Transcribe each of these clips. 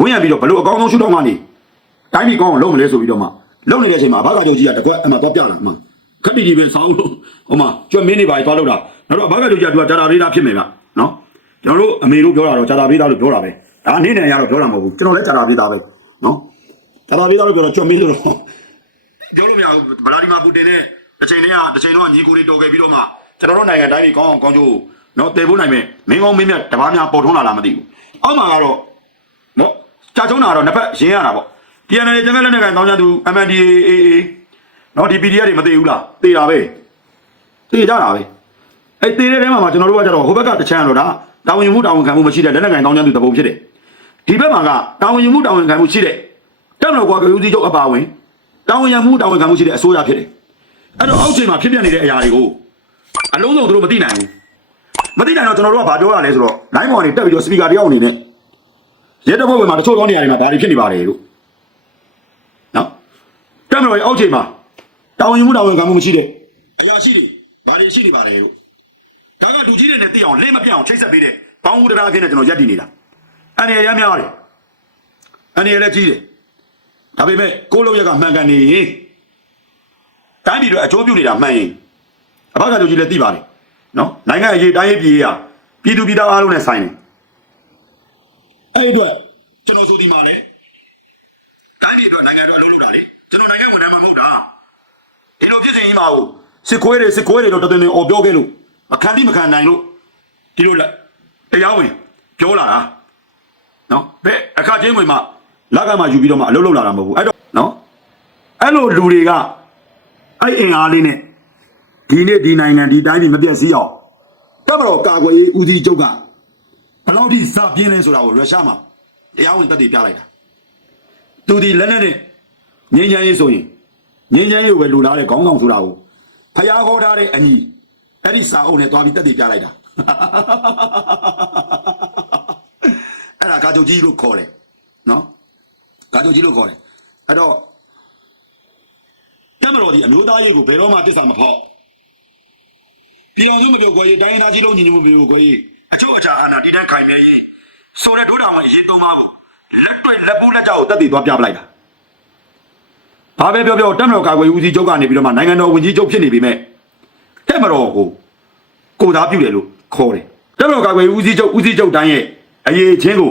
ဝင်းရံပြီးတော့ဘလို့အကောင်းဆုံးရှုထောင့်ကနေတိုင်းပြည်ကောင်းအောင်လုပ်မလဲဆိုပြီးတော့မှလုပ်နေတဲ့အချိန်မှာဘာကကြုံကြီးကတကွက်အမှတော့ပြလာမှာခက်တီတီပဲဆောင်းလို့ဟိုမှာကျွတ်မင်းနေပါသွားလို့တာနောက်တော့ဘာကကြုံကြီးကသူကတာတာလေးသားဖြစ်မယ်ဗျနော်ကျွန်တော်တို့အမေတို့ပြောတာတော့တာတာလေးသားလို့ပြောတာပဲဒါအနေနဲ့ရတော့ပြောတာမဟုတ်ဘူးကျွန်တော်လည်းတာတာလေးသားပဲနော်တာတာလေးသားလို့ပြောတော့ကျွတ်မင်းလို့တော့ပြောလို့မရဘူးဗလာဒီမာပူတင်နဲ့တစ်ချိန်တည်းကတစ်ချိန်တော့ညီကိုလေးတော်ခဲ့ပြီးတော့မှကျွန်တော်တို့နိုင်ငံတိုင်းကြီးကောင်းအောင်ကောင်းကျိုးနော်တည်ဖို့နိုင်မယ်မင်းကောင်းမင်းမြတ်တပားများပေါ်ထွန်းလာလားမသိဘူးအောက်မှာကတော့နော် ကြာချုံးတာကတော့နှစ်ဖက်ရင်းရတာပေါ့ TNL ကျန်တဲ့လက်နဲ့ကန်တောင်းကြသူ MNDAA နော်ဒီ PDF တွေမသိဘူးလားသိတာပဲသိကြတာပဲအဲ့သိတဲ့တဲမှာမှာကျွန်တော်တို့ကကြတော့ဟိုဘက်ကတစ်ချမ်းတော့ဒါတာဝန်ယူမှုတာဝန်ခံမှုမရှိတဲ့လက်နဲ့ကန်တောင်းကြသူတပုံဖြစ်တယ်ဒီဘက်မှာကတာဝန်ယူမှုတာဝန်ခံမှုရှိတဲ့တက်တော့ကွာကယူစီချုပ်အပါဝင်တာဝန်ယူမှုတာဝန်ခံမှုရှိတဲ့အစိုးရဖြစ်တယ်အဲ့တော့အောက်ချိန်မှာဖြစ်ပျက်နေတဲ့အရာတွေကိုအလုံးစုံသူတို့မသိနိုင်ဘူးမသိနိုင်တော့ကျွန်တော်တို့ကဘာပြောရလဲဆိုတော့ line ပေါ်ကနေတက်ပြီးတော့ speaker တယောက်အနေနဲ့ ရဲတပ်ဖွဲ့ဝင်မှာတချို့သောနေရာတွေမှာဒါတွေဖြစ်နေပါတယ်လို့နော်တက်မတော်ရဲ့အောက်ချိန်မှာတာဝန်ယူမှုတာဝန်ခံမှုမရှိတဲ့အရာရှိတွေဘာတွေရှိနေပါလဲလို့ဒါကလူကြီးတွေနဲ့သိအောင်လင်းမပြအောင်ချိတ်ဆက်ပေးတဲ့ဘောင်းဦးတရားအဖြစ်နဲ့ကျွန်တော်ရက်တည်နေတာအနေရရများတယ်အနေရလည်းကြီးတယ်ဒါပေမဲ့ကိုလုံးရက်ကမှန်ကန်နေရင်တိုင်းပြည်တွေအကျိုးပြုနေတာမှန်ရင်အဘကလူကြီးလည်းသိပါတယ်နော်နိုင်ငံအရေးတိုင်းရေးပြည်ရေးဟာပြည်သူပြည်သားအားလုံးနဲ့ဆိုင်တယ် အဲ့ဒီအတွက်ကျွန်တော်ဆိုဒီမှာလေတိုင်းပြည်အတွက်နိုင်ငံအတွက်အလုပ်လုပ်တာလေကျွန်တော်နိုင်ငံဝန်ထမ်းမဟုတ်တာဒီလိုဖြစ်စဉ်ကြီးမှာကိုစစ်ခွေးတွေစစ်ခွေးတွေတော့တော်တော်လေးអော်ပြောခဲ့လို့မခံတိမခံနိုင်လို့ဒီလိုလက်တရားဝင်ပြောလာတာနော်ဘယ်အခါချင်းဝင်မှလက်ကမှယူပြီးတော့မှအလုပ်လုပ်လာတာမဟုတ်ဘူးအဲ့တော့နော်အဲ့လိုလူတွေကအဲ့အင်အားလေးနဲ့ဒီနေ့ဒီနိုင်ငံဒီတိုင်းပြည်မပြည့်စည်အောင်တပ်မတော်ကာကွယ်ရေးဦးစီးချုပ်က ဘယ်လောက်ထိစပြင်းလဲဆိုတာကိုရုရှားမှာတရားဝင်တက်တည်ပြလိုက်တာသူဒီလက်နဲ့နဲ့ငင်းချမ်းရေးဆိုရင်ငင်းချမ်းရေးကိုပဲလူလာတဲ့ခေါင်းဆောင်ဆိုတာကိုဖျားခေါ်ထားတဲ့အညီအဲ့ဒီစာအုပ်နဲ့သွားပြီးတက်တည်ပြလိုက်တာအဲ့ဒါကာချုပ်ကြီးလို့ခေါ်တယ်နော်ကာချုပ်ကြီးလို့ခေါ်တယ်အဲ့တော့တမတော်ဒီအမျိုးသားရေးကိုဘယ်တော့မှတစ္ဆာမဖောက်ပြည်အောင်စုမပြောခွဲရေးတိုင်းဒေသကြီးလုံးညီညွတ်မှုမျိုးခွဲရေးအချို့အချာ အာဏာတည်တဲ့ခိုင်မြဲရေးဆိုတဲ့ဒုတော်မှာအရေးသုံးပါးကိုလက်ပိုက်လက်ပိုးလက်ကြောက်ကိုတက်တည်သွားပြပလိုက်တာဘာပဲပြောပြောတက်မတော်ကာကွယ်ဦးစီးချုပ်ကနေပြီးတော့မှနိုင်ငံတော်ဝန်ကြီးချုပ်ဖြစ်နေပြီမဲ့တက်မတော်ကိုကိုသားပြုတယ်လို့ခေါ်တယ်တက်မတော်ကာကွယ်ဦးစီးချုပ်ဦးစီးချုပ်တိုင်းရဲ့အရေးချင်းကို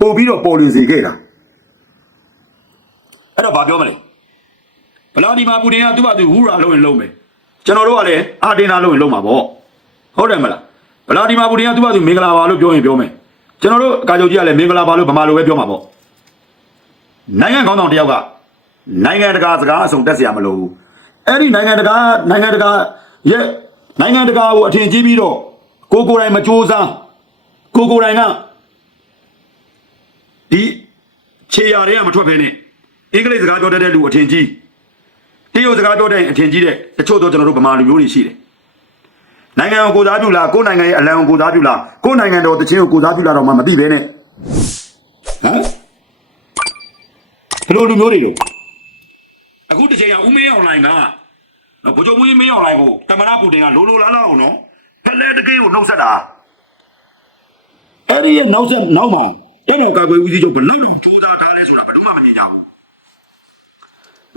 ပို့ပြီးတော့ပေါ်လွင်စေခဲ့တာအဲ့တော့ဘာပြောမလဲဗလာဒီမာပူတင်ကသူ့ဘာသူဟူရာလုံးရင်လုံးမယ်ကျွန်တော်တို့ကလည်းအာတင်နာလုံးရင်လုံးမှာပေါ့ဟုတ်တယ်မလား ဗလာဒီမာပူတင်ကသူ့ဘာသူမင်္ဂလာပါလို့ပြောရင်ပြောမယ်ကျွန်တော်တို့အကာချုပ်ကြီးကလည်းမင်္ဂလာပါလို့ဗမာလိုပဲပြောမှာပေါ့နိုင်ငံကောင်းဆောင်တယောက်ကနိုင်ငံတကာစကားအစုံတက်เสียမလို့ဘူးအဲ့ဒီနိုင်ငံတကာနိုင်ငံတကာရဲ့နိုင်ငံတကာကိုအထင်ကြီးပြီးတော့ကိုကိုယ်တိုင်မစူးစမ်းကိုကိုယ်တိုင်ကဒီခြေရာတွေကမထွက်ဘဲနဲ့အင်္ဂလိပ်စကားပြောတတ်တဲ့လူအထင်ကြီးတရုတ်စကားပြောတဲ့အထင်ကြီးတဲ့တချို့တော့ကျွန်တော်တို့ဗမာလူမျိုးတွေရှိတယ် နိုင်ငံကိုကိုယ်စားပြုလားကိုယ်နိုင်ငံရဲ့အလံကိုကိုယ်စားပြုလားကိုယ်နိုင်ငံတော်တချင်းကိုကိုယ်စားပြုလားတော့မှမသိပဲနဲ့ဟမ်ဘယ်လိုလူမျိုးတွေလို့အခုတစ်ချိန်ကဦးမင်းအောင်လိုင်းကနော်ဗိုလ်ချုပ်မင်းမင်းအောင်လိုင်းကိုတမနာပူတင်ကလိုလိုလားလားအောင်နော်ဖလဲတကယ်ကိုနှုတ်ဆက်တာအဲ့ဒီရဲ့နောက်ဆက်နောက်မှာတဲ့တော်ကာကွယ်ဦးစီးချုပ်ဘယ်လောက်လောက်စူးစမ်းထားလဲဆိုတာဘယ်တော့မှမမြင်ကြဘူး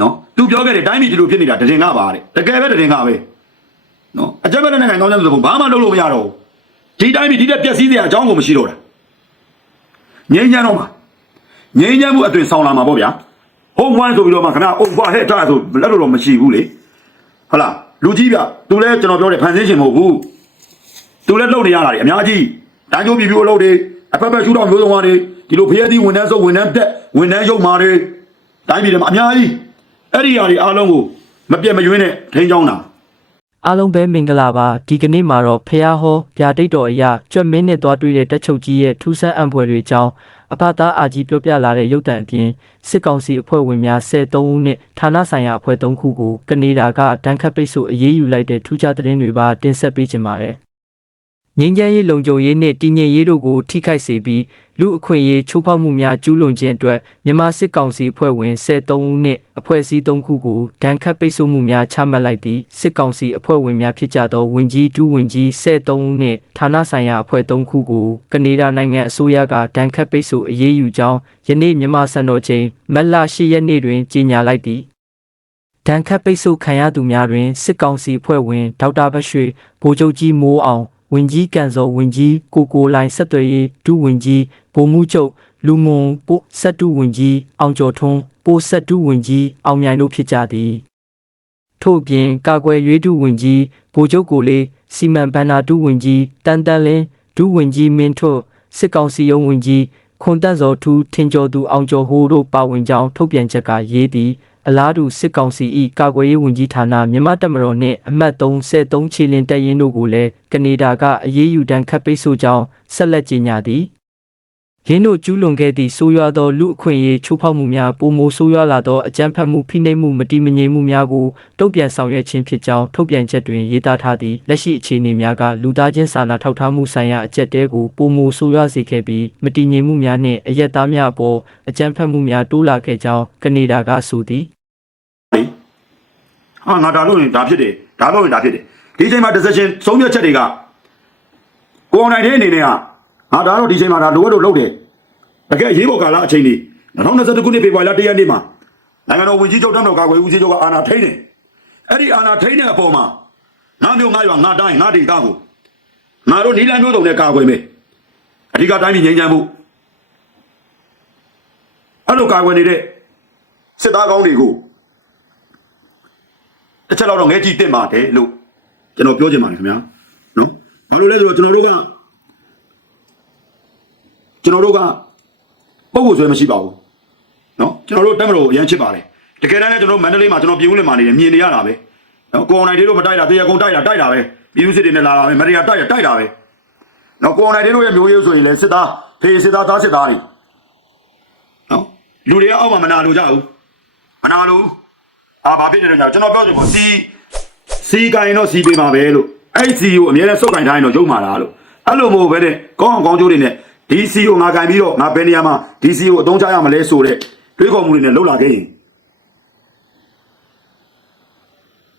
နော်သူပြောခဲ့တယ်တိုင်းပြည်ဒီလိုဖြစ်နေတာတရင်ကပါတဲ့တကယ်ပဲတရင်ကပဲ နော်အကြက်ဘက်နဲ့နိုင်ငံကောင်းတဲ့ဆိုဘာမှလုပ်လို့မရတော့ဘူးဒီတိုင်းပြည်ဒီတက်ပျက်စီးစရာအကြောင်းကိုမရှိတော့တာငြိမ်းချမ်းတော့မှာငြိမ်းချမ်းမှုအသွင်ဆောင်လာမှာပေါ့ဗျာဟုတ်ဝိုင်းဆိုပြီးတော့မှခဏအုပ်ဘဟဲ့ထားဆိုလက်လို့တော့မရှိဘူးလေဟုတ်လားလူကြီးဗျသူလည်းကျွန်တော်ပြောတယ်ဖန်ဆင်းရှင်မဟုတ်ဘူးသူလည်းလုပ်နေရတာတွေအများကြီးတန်းကျိုးပြည်ပြိုအလုပ်တွေအဖက်ဖက်ရှူတော့မျိုးစုံတွေဒီလိုဖျက်သီးဝန်ထမ်းစုပ်ဝန်ထမ်းတက်ဝန်ထမ်းရုပ်မာတွေတိုင်းပြည်တွေမှာအများကြီးအဲ့ဒီຢာတွေအားလုံးကိုမပြတ်မရွေးနဲ့ထိန်းချောင်းတာ အားလုံးပဲမင်္ဂလာပါဒီကနေ့မှာတော့ဖះဟောဗျာဒိတ်တော်အရာကြွက်မင်းနဲ့သွားတွေ့တဲ့တက်ချုပ်ကြီးရဲ့ထူးဆန်းအံပွဲတွေအကြောင်းအဖသားအာကြီးပြောပြလာတဲ့ရုပ်တံအပြင်စစ်ကောင်စီအဖွဲ့ဝင်များ73ဦးနဲ့ဌာနဆိုင်ရာအဖွဲ့3ခုကိုကနေဒါကတန်းခတ်ပိတ်ဆို့အရေးယူလိုက်တဲ့ထူးခြားသတင်းတွေပါတင်ဆက်ပေးချင်ပါတယ် ငင်းချမ်းရေးလုံခြုံရေးနှင့်တည်ငြိမ်ရေးတို့ကိုထိခိုက်စေပြီးလူအခွင့်အရေးချိုးဖောက်မှုများကျူးလွန်ခြင်းအတွက်မြန်မာစစ်ကောင်စီအဖွဲ့ဝင်73ဦးနှင့်အဖွဲ့အစည်း3ခုကိုဒဏ်ခတ်ပိတ်ဆို့မှုများချမှတ်လိုက်ပြီးစစ်ကောင်စီအဖွဲ့ဝင်များဖြစ်ကြသောဝင်ကြီးဒုဝင်ကြီး73ဦးနှင့်ဌာနဆိုင်ရာအဖွဲ့3ခုကိုကနေဒါနိုင်ငံအစိုးရကဒဏ်ခတ်ပိတ်ဆို့အရေးယူကြောင်းယနေ့မြန်မာစံတော်ချိန်မတ်လ10ရက်နေ့တွင်ကြေညာလိုက်သည်ဒဏ်ခတ်ပိတ်ဆို့ခံရသူများတွင်စစ်ကောင်စီဖွဲ့ဝင်ဒေါက်တာဘရွှေဗိုလ်ချုပ်ကြီးမိုးအောင် ဝင်ကြီးကန်စောဝင်ကြီးကိုကိုလိုင်ဆက်သွယ်ရေးဒုဝင်ကြီးဗိုလ်မှူးချုပ်လူမွန်ပိုဆက်တုဝင်ကြီးအောင်ကျော်ထွန်းပိုဆက်တုဝင်ကြီးအောင်မြိုင်တို့ဖြစ်ကြသည်ထို့အပြင်ကာကွယ်ရွေးတုဝင်ကြီးဗိုလ်ချုပ်ကိုလေးစီမံဘန္နာတုဝင်ကြီးတန်တန်လင်းဒုဝင်ကြီးမင်းထွတ်စစ်ကောင်စီရုံးဝင်ကြီးခွန်တက်စောထူးထင်ကျော်သူအောင်ကျော်ဟိုးတို့ပါဝင်ကြောင်းထုတ်ပြန်ချက်ကရေးသည် အလားတူစစ်ကောင်စီ၏ကာကွယ်ရေးဝန်ကြီးဌာနမြန်မာတပ်မတော်နှင့်အမှတ်373ခြေလင်တပ်ရင်းတို့ကိုလည်းကနေဒါကအရေးယူဒဏ်ခတ်ပိတ်ဆို့ကြောင်းဆက်လက်ကြေညာသည်ရင်းတို့ကျူးလွန်ခဲ့သည့်ဆိုးရွားသောလူအခွင့်အရေးချိုးဖောက်မှုများပုံမိုဆိုးရွားလာသောအကြမ်းဖက်မှုဖိနှိပ်မှုမတိမငြိမ်မှုများကိုတုံ့ပြန်ဆောင်ရွက်ခြင်းဖြစ်ကြောင်းထုတ်ပြန်ချက်တွင်ရေးသားထားသည့်လက်ရှိအခြေအနေများကလူသားချင်းစာနာထောက်ထားမှုဆိုင်ရာအကြက်တဲကိုပုံမိုဆိုးရွားစေခဲ့ပြီးမတည်ငြိမ်မှုများနှင့်အယက်သားများအပေါ်အကြမ်းဖက်မှုများတိုးလာခဲ့ကြောင်းကနေဒါကဆိုသည်လေ ဟာငါဒါလို့ရင်ဒါဖြစ်တယ်ဒါလို့ရင်ဒါဖြစ်တယ်ဒီချိန်မှာ decision ဆုံးဖြတ်ချက်တွေကကိုအောင်နိုင်တဲ့အနေနဲ့ကဟာဒါတော့ဒီချိန်မှာဒါလိုအပ်လို့လုပ်တယ်တကယ်ရေးပေါ်ကာလအချိန်လေး2021ခုနှစ်ဖေဖော်ဝါရီလ1ရက်နေ့မှာနိုင်ငံတော်ဝန်ကြီးချုပ်တမ်းတော်ကာကွယ်ဦးစီးချုပ်ကအာဏာထိန်းတယ်အဲ့ဒီအာဏာထိန်းတဲ့အပေါ်မှာငါမျိုးငါရွာငါတိုင်းငါဒေသကိုငါတို့နီလန်မျိုးတုံနဲ့ကာကွယ်မယ်အဓိကတိုင်းပြည်ငြိမ်းချမ်းမှုအဲ့လိုကာကွယ်နေတဲ့စစ်သားကောင်းတွေကို တစ်ချက်တော့ငဲကြည့်တင်ပါတယ်လို့ကျွန်တော်ပြောချင်ပါတယ်ခင်ဗျာနော်ဘာလို့လဲဆိုတော့ကျွန်တော်တို့ကကျွန်တော်တို့ကပုံကိုယ်ဆွဲမရှိပါဘူးနော်ကျွန်တော်တို့တက်မလို့အရင်ချစ်ပါတယ်တကယ်တမ်းလည်းကျွန်တော်မန္တလေးမှာကျွန်တော်ပြည်ဦးလင်မှာနေတယ်မြင်နေရတာပဲနော်ကိုအောင်နိုင်တွေတို့မတိုက်တာတရားကုန်တိုက်တာတိုက်တာပဲပြည်ဦးစစ်တွေနဲ့လာတာပဲမတရားတိုက်ရတိုက်တာပဲနော်ကိုအောင်နိုင်တွေတို့ရဲ့မျိုးရိုးဆိုရင်လည်းစစ်သားဖေးစစ်သားသားစစ်သားတွေနော်လူတွေကအောက်မှာမနာလို့ကြဘူးမနာလို့ အာဘာဖြစ်တယ်လဲကျွန်တော်ပြောချင်ပါစီစီကိုင်းတော့စီပေးမှာပဲလို့အဲ့စီကိုအများနဲ့စုပ်ကိုင်းတိုင်းတော့ရုံမှာလားလို့အဲ့လိုမဟုတ်ပဲတဲ့ကောင်းအောင်ကောင်းကျိုးတွေနဲ့ဒီစီကိုငါကင်ပြီးတော့ငါဘယ်နေရာမှာဒီစီကိုအသုံးချရမလဲဆိုတဲ့တွေးခေါ်မှုတွေနဲ့လှုပ်လာခဲ့ရင်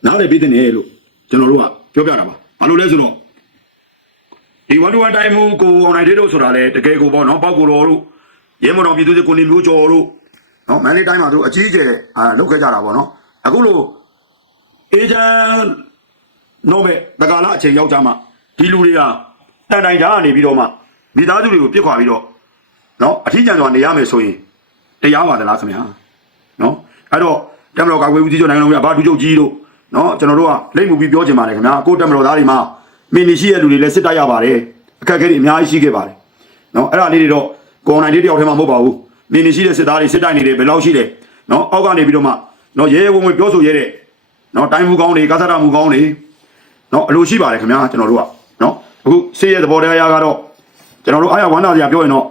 နားလေပြီးတဲ့နေလို့ကျွန်တော်တို့ကပြောပြတာပါဘာလို့လဲဆိုတော့ဒီဝန်တူဝန်တိုင်းမူကိုအောင်နိုင်တဲ့တို့ဆိုတာလေတကယ်ကိုပေါ့နော်ပောက်ကိုတော်တို့ရဲမတော်ပြည်သူတွေကိုနေမျိုးကျော်တို့နော်မန္တလေးတိုင်းမှာသူအကြီးအကျယ်အာလုပ်ခဲ့ကြတာပေါ့နော် အခုလို့အေဂျင့်နိုဘယ်တက္ကလာအချိန်ရောက်ကြမှာဒီလူတွေကတန်တိုင်ဓာတ်ကနေပြီးတော့မှမိသားစုတွေကိုပြစ်ခွာပြီးတော့နော်အထီးကျန်စွာနေရမယ်ဆိုရင်တရားပါသလားခင်ဗျာနော်အဲ့တော့တမတော်ကာကွယ်ဦးစီးချုပ်နိုင်ငံတော်ကဘာဒူချုပ်ကြီးတို့နော်ကျွန်တော်တို့ကလိမ့်မှုပြီးပြောချင်ပါတယ်ခင်ဗျာကိုတမတော်သားတွေမှာမင်းနေရှိတဲ့လူတွေလည်းစစ်တိုက်ရပါတယ်အခက်အခဲတွေအများကြီးရှိခဲ့ပါတယ်နော်အဲ့ဒါလေးတွေတော့ကိုနိုင်လေးတယောက်ထဲမှာမဟုတ်ပါဘူးမင်းနေရှိတဲ့စစ်သားတွေစစ်တိုက်နေတယ်ဘယ်လောက်ရှိလဲနော်အောက်ကနေပြီးတော့မှ နော်ရဲရဲဝံ့ဝံ့ပြောဆိုရဲတဲ့နော်တိုင်းမှုကောင်းတွေကာသရမှုကောင်းတွေနော်အလိုရှိပါတယ်ခင်ဗျာကျွန်တော်တို့ကနော်အခုစေးရဲ့သဘောတရားကတော့ကျွန်တော်တို့အားရဝမ်းသာစရာပြောရင်တော့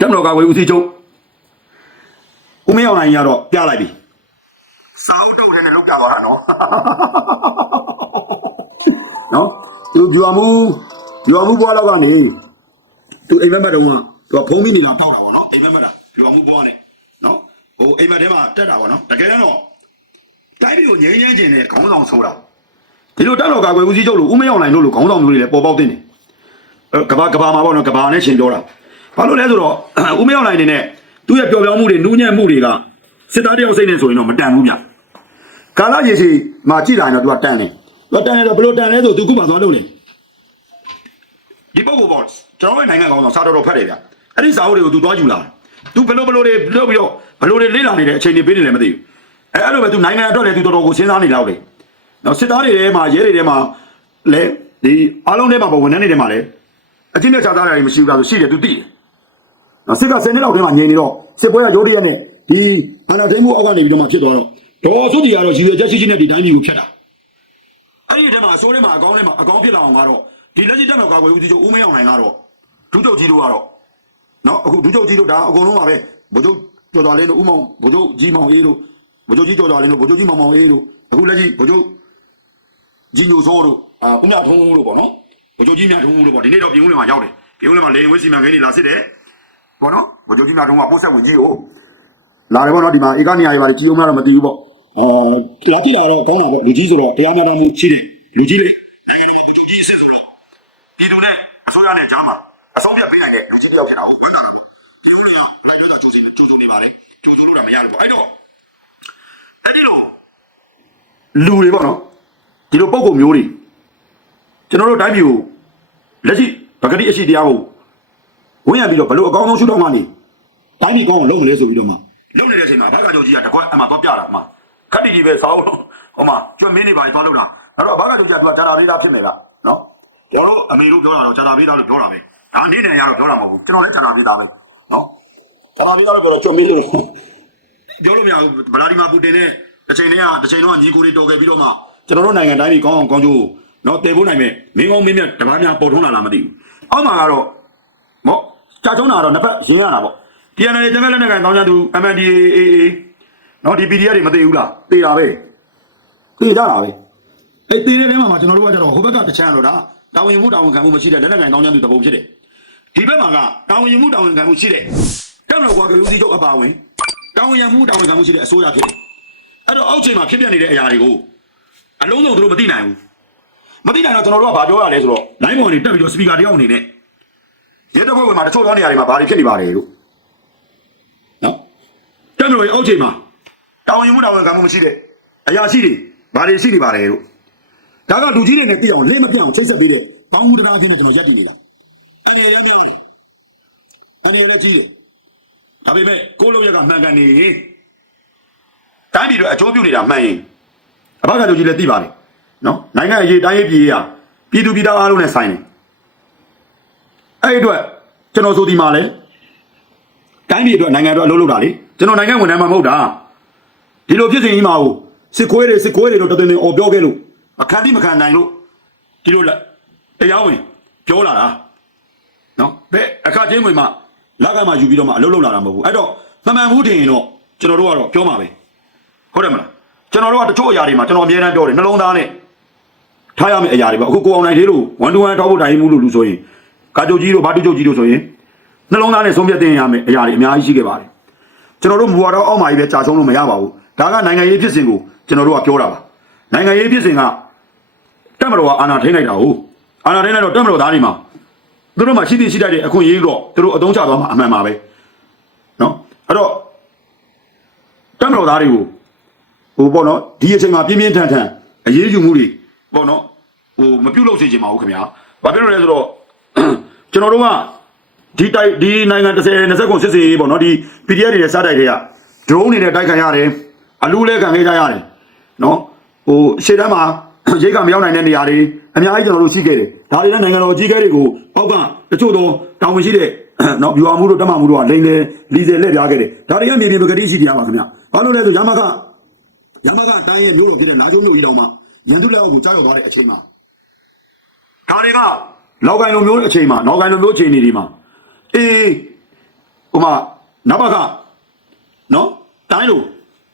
တက်မတော်ကာကွယ်ဦးစီးချုပ်ဦးမင်းအောင်နိုင်ကြီးကတော့ပြလိုက်ပြီစာအုပ်တုပ်ထဲနဲ့လောက်ပြသွားတာနော်နော်သူဂျူအမှုဂျူအမှုဘွားလောက်ကနေသူအိမ်မက်မက်တုံးကသူကဖုံးမိနေလာတောက်တာပေါ့နော်အိမ်မက်မက်တာဂျူအမှုဘွားနဲ့နော်ဟိုအိမ်မက်ထဲမှာတက်တာပေါ့နော်တကယ်တော့ တိုင်းပြည်ကိုငြိမ်းချမ်းခြင်းနဲ့ခေါင်းဆောင်ဆိုတာဒီလိုတက်တော်ကာကွယ်ဦးစီးချုပ်လို့ဦးမင်းအောင်နိုင်တို့လိုခေါင်းဆောင်မျိုးတွေလည်းပေါ်ပေါက်တင်တယ်အဲကဘာကဘာမှာပေါ့နော်ကဘာနဲ့ရှင်ပြောတာဘာလို့လဲဆိုတော့ဦးမင်းအောင်နိုင်နေနဲ့သူ့ရဲ့ပျော်ပြောင်းမှုတွေနူးညံ့မှုတွေကစစ်သားတယောက်စိတ်နဲ့ဆိုရင်တော့မတန်ဘူးဗျကာလရေစီမှာကြည်လာရင်တော့သူကတန်တယ်သူကတန်တယ်တော့ဘယ်လိုတန်လဲဆိုသူခုမှသွားလုပ်နေဒီပုဂ္ဂိုလ်ပေါ့ကျွန်တော်ရဲ့နိုင်ငံကောင်ဆောင်စာတော်တော်ဖတ်တယ်ဗျအဲ့ဒီစာအုပ်တွေကိုသူသွားယူလာသူဘယ်လိုဘယ်လိုတွေလုပ်ပြီးတော့ဘယ်လိုတွေလေ့လာနေတဲ့အချိန်တွေပေးနေလဲမသိဘူး အဲအဲ့လိုပဲသူနိုင်ငံအတွက်လည်းသူတော်တော်ကိုစဉ်းစားနေတော့လေနော်စစ်သားတွေထဲမှာရဲတွေထဲမှာလဲဒီအားလုံးထဲမှာပေါ့ဝန်ထမ်းတွေထဲမှာလဲအချင်းနဲ့ခြားသားတွေမရှိဘူးလားဆိုရှိတယ်သူသိတယ်နော်စစ်က10နှစ်လောက်ထဲမှာငြိမ်နေတော့စစ်ပွဲကရိုးတရက်နဲ့ဒီအာဏာသိမ်းမှုအောက်ကနေပြီးတော့မှဖြစ်သွားတော့ဒေါ်စုကြည်ကတော့ရည်ရွယ်ချက်ရှိရှိနဲ့ဒီတိုင်းပြည်ကိုဖျက်တာအဲ့ဒီထဲမှာအစိုးရမှာအကောင်းထဲမှာအကောင်းဖြစ်လာအောင်ကတော့ဒီလက်ရှိတက်တော်ကာကွယ်ဦးစီးချုပ်ဦးမင်းအောင်နိုင်ကတော့ဒုချုပ်ကြီးတို့ကတော့နော်အခုဒုချုပ်ကြီးတို့ဒါအကုန်လုံးပါပဲဗိုလ်ချုပ်ကျော်တော်လေးတို့ဦးမောင်ဗိုလ်ချုပ်ကြီးမောင်အေးတို့ ဗိုလ်ချုပ်ကြီးကြော်တော်လင်းတို့ဗိုလ်ချုပ်ကြီးမောင်မောင်အေးတို့အခုလက်ရှိဗိုလ်ချုပ်ကြီးညိုစိုးတို့အာဦးမြထုံးတို့ပေါ့နော်ဘုချုပ်ကြီးများထုံးဦးလို့ပေါ့ဒီနေ့တော့ပြင်ဦးလင်မှာရောက်တယ်ပြင်ဦးလင်မှာလေရင်ဝင်းစီမံကိန်းတွေလာစစ်တယ်ပေါ့နော်ဘုချုပ်ကြီးများထုံးကပို့ဆက်ဝင်ကြီးကိုလာတယ်ပေါ့နော်ဒီမှာဧကနေရာတွေပါကြီးအောင်တော့မသိဘူးပေါ့အော်လာကြည့်တာတော့ကောင်းတာပေါ့လူကြီးဆိုတော့တရားမျှတမှုရှိတယ်လူကြီးလေနိုင်ငံတော်ဘုချုပ်ကြီးအစ်စ်ဆိုတော့ပြည်သူနဲ့အစိုးရနဲ့ကြားမှာအဆုံးဖြတ်ပေးနိုင်တဲ့လူကြီးတယောက်ဖြစ်တာဟုတ်ပါတော့ပြင်ဦးလင်ကနိုင်တော့ကြိုးစီကြိုးစုံနေပါလေကြိုးစုံလို့တော့မရဘူးပေါ့အဲ့တော့ အဲ့ဒီတော့လူတွေပေါ့နော်ဒီလိုပုံကုမျိုးတွေကျွန်တော်တို့တိုင်းပြည်ကိုလက်ရှိပကတိအရှိတရားကိုဝင်ရပြီးတော့ဘလို့အကောင်းဆုံးရှုထောင့်ကနေတိုင်းပြည်ကောင်းအောင်လုပ်မလဲဆိုပြီးတော့မှလုပ်နေတဲ့အချိန်မှာဘာကကြိုကြီးကတကွက်အမှတော့ပြတာအမှခက်တီတီပဲစောင်းဟိုမှာကျွတ်မင်းနေပါသွားလို့လားအဲ့တော့ဘာကကြိုကြီးကသူကဂျာတာလေးသားဖြစ်နေလားနော်ကျွန်တော်တို့အမေတို့ပြောတာတော့ဂျာတာလေးသားလို့ပြောတာပဲဒါနေနေရတော့ပြောတာမဟုတ်ဘူးကျွန်တော်လည်းဂျာတာလေးသားပဲနော်ဂျာတာလေးသားလို့ပြောတော့ကျွတ်မင်းလို့ ပြောလို့မရဘူးဗလာဒီမာပူတင်နဲ့တစ်ချိန်တည်းကတစ်ချိန်တော့ညီကိုတွေတော်ခဲ့ပြီးတော့မှကျွန်တော်တို့နိုင်ငံတိုင်းပြည်ကောင်းအောင်ကောင်းကျိုးနော်တည်ဖို့နိုင်မယ်မင်းကောင်းမင်းမြတ်တပားများပေါ်ထွန်းလာလားမသိဘူးအောက်မှာကတော့မော့ကြာချုံးတာတော့နှစ်ဖက်ရင်းရတာပေါ့ TNL ကျမဲလက်နဲ့ကန်တောင်းကြသူ MNDAA နော်ဒီ PDF တွေမသိဘူးလားသိတာပဲသိကြတာပဲအဲ့သိတဲ့ထဲမှာမှကျွန်တော်တို့ကကြတော့ဟိုဘက်ကတချမ်းလို့ဒါတာဝန်ယူမှုတာဝန်ခံမှုမရှိတဲ့လက်နဲ့ကန်တောင်းကြသူတပုံဖြစ်တယ်ဒီဘက်မှာကတာဝန်ယူမှုတာဝန်ခံမှုရှိတဲ့တက်မလို့ကွာကလူစီချုပ်အပါဝင် တာဝန်ယူမှုတာဝန်ခံမှုရှိတဲ့အစိုးရဖြစ်တယ်အဲ့တော့အောက်ချိန်မှာဖြစ်ပျက်နေတဲ့အရာတွေကိုအလုံးစုံသူတို့မသိနိုင်ဘူးမသိနိုင်တော့ကျွန်တော်တို့ကဘာပြောရလဲဆိုတော့ line ပေါ်ကနေတက်ပြီးတော့ speaker တယောက်အနေနဲ့ရဲတပ်ဖွဲ့ဝင်မှာတချို့သောနေရာတွေမှာဘာတွေဖြစ်နေပါလဲလို့နော်တက်မလို့အောက်ချိန်မှာတာဝန်ယူမှုတာဝန်ခံမှုမရှိတဲ့အရာရှိတွေဘာတွေရှိနေပါလဲလို့ဒါကလူကြီးတွေနဲ့ပြည့်အောင်လင်းမပြတ်အောင်ချိတ်ဆက်ပေးတဲ့ဘောင်းမှုတရားချင်းနဲ့ကျွန်တော်ရက်တည်နေတာအနေရမြောင်းတယ်အနေရလည်းကြီးတယ် ဒါပေမဲ့ကိုလုံးရက်ကမှန်ကန်နေရင်တိုင်းပြည်တွေအကျိုးပြုနေတာမှန်ရင်အဘကလူကြီးလည်းသိပါလေနော်နိုင်ငံအရေးတိုင်းရေးပြည်ရေးဟာပြည်သူပြည်သားအားလုံးနဲ့ဆိုင်တယ်အဲ့ဒီအတွက်ကျွန်တော်ဆိုဒီမှာလဲတိုင်းပြည်အတွက်နိုင်ငံအတွက်အလုပ်လုပ်တာလေကျွန်တော်နိုင်ငံဝန်ထမ်းမှမဟုတ်တာဒီလိုဖြစ်စဉ်ကြီးမှာကိုစစ်ခွေးတွေစစ်ခွေးတွေလို့တသွင်သွင်អော်ပြောခဲ့လို့အခန်းတိမခံနိုင်လို့ဒီလိုလက်တရားဝင်ပြောလာတာနော်ဘယ်အခါချင်းဝင်မှ လက်ကမှယူပြီးတော့မှအလုပ်လုပ်လာတာမဟုတ်ဘူးအဲ့တော့မမှန်ဘူးထင်ရင်တော့ကျွန်တော်တို့ကတော့ပြောမှာပဲဟုတ်တယ်မလားကျွန်တော်တို့ကတချို့အရာတွေမှာကျွန်တော်အမြဲတမ်းပြောတယ်နှလုံးသားနဲ့ထားရမယ့်အရာတွေပေါ့အခုကိုအောင်နိုင်သေးလို့1 to 1ထောက်ဖို့တိုင်မှုလို့လူဆိုရင်ကာကြိုကြီးတို့ဘာတူကြိုကြီးတို့ဆိုရင်နှလုံးသားနဲ့ဆုံးဖြတ်တင်ရမယ့်အရာတွေအများကြီးရှိခဲ့ပါတယ်ကျွန်တော်တို့မူဝါဒအောက်မှာကြီးပဲကြာဆုံးလို့မရပါဘူးဒါကနိုင်ငံရေးဖြစ်စဉ်ကိုကျွန်တော်တို့ကပြောတာပါနိုင်ငံရေးဖြစ်စဉ်ကတက်မတော်ကအာဏာထိန်းလိုက်တာဟုတ်အာဏာထိန်းလိုက်တော့တက်မတော်သားတွေမှာ သူတို့မှရှိသေးရှိတတ်တဲ့အခွင့်အရေးတော့သူတို့အသုံးချသွားမှာအမှန်ပါပဲနော်အဲ့တော့တက်မတော်သားတွေကိုဟိုပေါ့နော်ဒီအချိန်မှာပြင်းပြင်းထန်ထန်အရေးယူမှုတွေပေါ့နော်ဟိုမပြုတ်လို့စေချင်ပါဘူးခင်ဗျာဘာဖြစ်လို့လဲဆိုတော့ကျွန်တော်တို့ကဒီတိုက်ဒီနိုင်ငံ30 20ခုစစ်စေးပေါ့နော်ဒီ PDF တွေနဲ့စားတိုက်တွေက drone တွေနဲ့တိုက်ခံရတယ်အလူလဲခံခဲ့ကြရတယ်နော်ဟိုရှေ့တန်းမှာရိတ်ကမရောက်နိုင်တဲ့နေရာတွေ အများကြီးကျွန်တော်တို့ရှိခဲ့တယ်ဒါတွေနဲ့နိုင်ငံတော်အကြီးအကဲတွေကိုအောက်ကတချို့တော့တောင်းဝင်ရှိတဲ့နော်ဗျူဟာမှုတို့တက်မှမှုတို့ကလိန်လေလီစေလက်ပြားခဲ့တယ်ဒါတွေကမြေပြင်ပကတိရှိတရားပါခင်ဗျာဘာလို့လဲဆိုရမကရမကတိုင်းရဲ့မျိုးတော်ဖြစ်တဲ့နာကျုံမျိုးကြီးတောင်မှရန်သူလက်အောက်ကိုကြားရောက်သွားတဲ့အချိန်မှာဒါတွေကလောက်ကိုင်းလိုမျိုးအချိန်မှာနောက်ကိုင်းလိုမျိုးအချိန်တွေဒီမှာအေးဟိုမှာနဘကနော်တိုင်းလို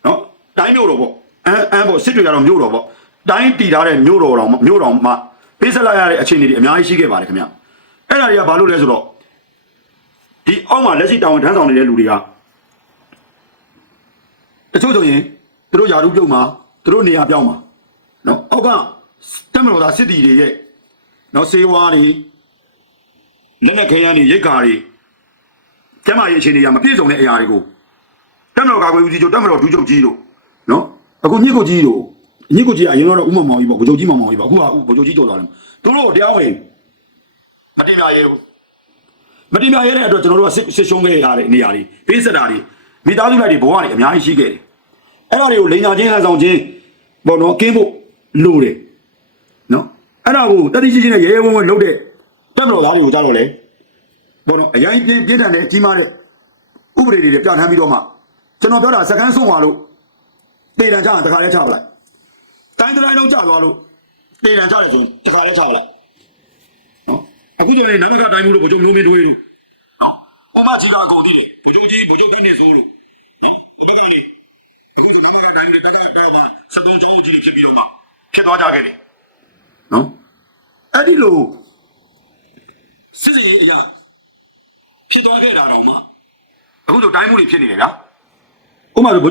နော်တိုင်းမျိုးတော်ပေါ့အမ်အမ်ပေါ့စစ်တွေကတော့မျိုးတော်ပေါ့ တိုင်းတည်ထားတဲ့မျိုးတော်တော်မျိုးတော်မှပေးဆက်လိုက်ရတဲ့အခြေအနေတွေအများကြီးရှိခဲ့ပါတယ်ခင်ဗျအဲ့ဒါတွေကဘာလို့လဲဆိုတော့ဒီအောက်မှာလက်ရှိတာဝန်ထမ်းဆောင်နေတဲ့လူတွေကတချို့ဆိုရင်သူတို့ယာရုပြုတ်မှာသူတို့နေရာပြောင်းမှာနော်အောက်ကတက်မတော်သားစစ်တီတွေရဲ့နော်စေဝါတွေလက်နဲ့ခဲယမ်းတွေရိတ်ကာတွေကျမရဲ့အခြေအနေကမပြည့်စုံတဲ့အရာတွေကိုတက်မတော်ကာကွယ်ဦးစီးချုပ်တက်မတော်ဒူးချုပ်ကြီးတို့နော်အခုညစ်ကိုကြီးတို့ ညစ်ကိုကြီးကအရင်တော့ဥမမောင်ကြီးပေါ့ဗိုလ်ချုပ်ကြီးမောင်မောင်ကြီးပေါ့အခုကဗိုလ်ချုပ်ကြီးကြော်သွားတယ်သူတို့တရားဝင်မတင်ပြရဲလို့မတင်ပြရဲတဲ့အတွက်ကျွန်တော်တို့ကစစ်စစ်ရှုံးခဲ့ရတဲ့နေရာတွေပေးဆက်တာတွေမိသားစုလိုက်တွေဘဝတွေအများကြီးရှိခဲ့တယ်အဲ့ဒါတွေကိုလိန်ညာချင်းဟန်ဆောင်ချင်းပေါ့နော်ကင်းဖို့လိုတယ်နော်အဲ့ဒါကိုတတိရှိရှိနဲ့ရဲရဲဝံ့ဝံ့လုပ်တဲ့တက်မတော်သားတွေကိုကြားတော့လေပေါ့နော်အရင်ပြင်းပြင်းထန်တဲ့ကြီးမားတဲ့ဥပဒေတွေပြဋ္ဌာန်းပြီးတော့မှကျွန်တော်ပြောတာစကန်းဆုံးသွားလို့တေတံချတခါလဲချပလိုက် တိုင်းတိုင်းလုံးချသွားလို့တေတံချတယ်ဆိုရင်တခါလဲချပလိုက်နော်အခုဆိုရင်နမကတိုင်းမှုလို့ဗိုလ်ချုပ်မျိုးမင်းတွေးလို့နော်ဥမကြီးကအကုန်သိတယ်ဗိုလ်ချုပ်ကြီးဗိုလ်ချုပ်ကြီးနေဆိုလို့နော်ဟိုဘက်ကနေအခုဒီမှာတိုင်းတွေတက်တက်တက်တာစတုံးကျုံးကြီးဖြစ်ပြီးတော့မှဖြစ်သွားကြခဲ့တယ်နော်အဲ့ဒီလိုစစ်စစ်ရေးအရာဖြစ်သွားခဲ့တာတော့မှအခုဆိုတိုင်းမှုတွေဖြစ်နေတယ်ဗျာဥပမာဆို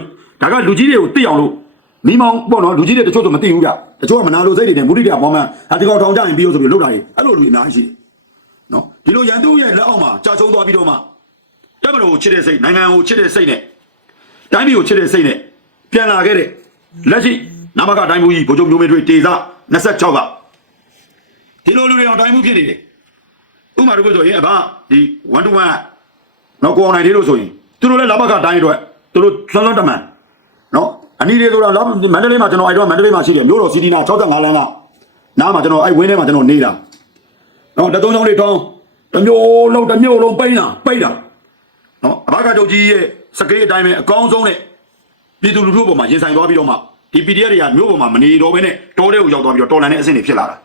ဒါကလူကြီးတွေကိုသိအောင်လို့ မိမောင်းပေါ့နော်လူကြီးတွေတချို့တော့မသိဘူးဗျတချို့ကမနာလိုစိတ်တွေနဲ့မုဒိတမောင်းမှန်အဒီကောင်ထောင်ကြရင်ပြီးလို့ဆိုပြီးလှုပ်တာတွေအဲ့လိုလူအများကြီးရှိတယ်နော်ဒီလိုရန်သူရဲ့လက်အောက်မှာကြာဆုံးသွားပြီးတော့မှတက်မလို့ကိုချစ်တဲ့စိတ်နိုင်ငံကိုချစ်တဲ့စိတ်နဲ့တိုင်းပြည်ကိုချစ်တဲ့စိတ်နဲ့ပြန်လာခဲ့တဲ့လက်ရှိနမကတိုင်းမှုကြီးဗိုလ်ချုပ်မျိုးမေတွေတေစာ26ကဒီလိုလူတွေအောင်တိုင်းမှုဖြစ်နေတယ်ဥပမာတို့ဆိုရင်အဘဒီ1 to 1နော်ကိုအောင်နိုင်သေးလို့ဆိုရင်သူတို့လည်းလဘကတိုင်းအတွက်သူတို့လွန်လွန်တမန်နော် အနီးလေးဆိုတာလောက်မန္တလေးမှာကျွန်တော်အဲ့တော့မန္တလေးမှာရှိတယ်မြို့တော်စီတီနာ65လမ်းကနားမှာကျွန်တော်အဲ့ဝင်းထဲမှာကျွန်တော်နေတာနော်တသုံးချောင်းလေးထောင်းတစ်မျိုးလုံးတစ်မျိုးလုံးပိန်းတာပိန်းတာနော်အဘကချုပ်ကြီးရဲ့စကေးအတိုင်းပဲအကောင်းဆုံးနဲ့ပြည်သူလူထုပေါ်မှာရင်ဆိုင်သွားပြီးတော့မှဒီ PDF တွေကမြို့ပေါ်မှာမနေတော့ဘဲနဲ့တောထဲကိုရောက်သွားပြီးတော့တော်လန်တဲ့အဆင့်တွေဖြစ်လာတာ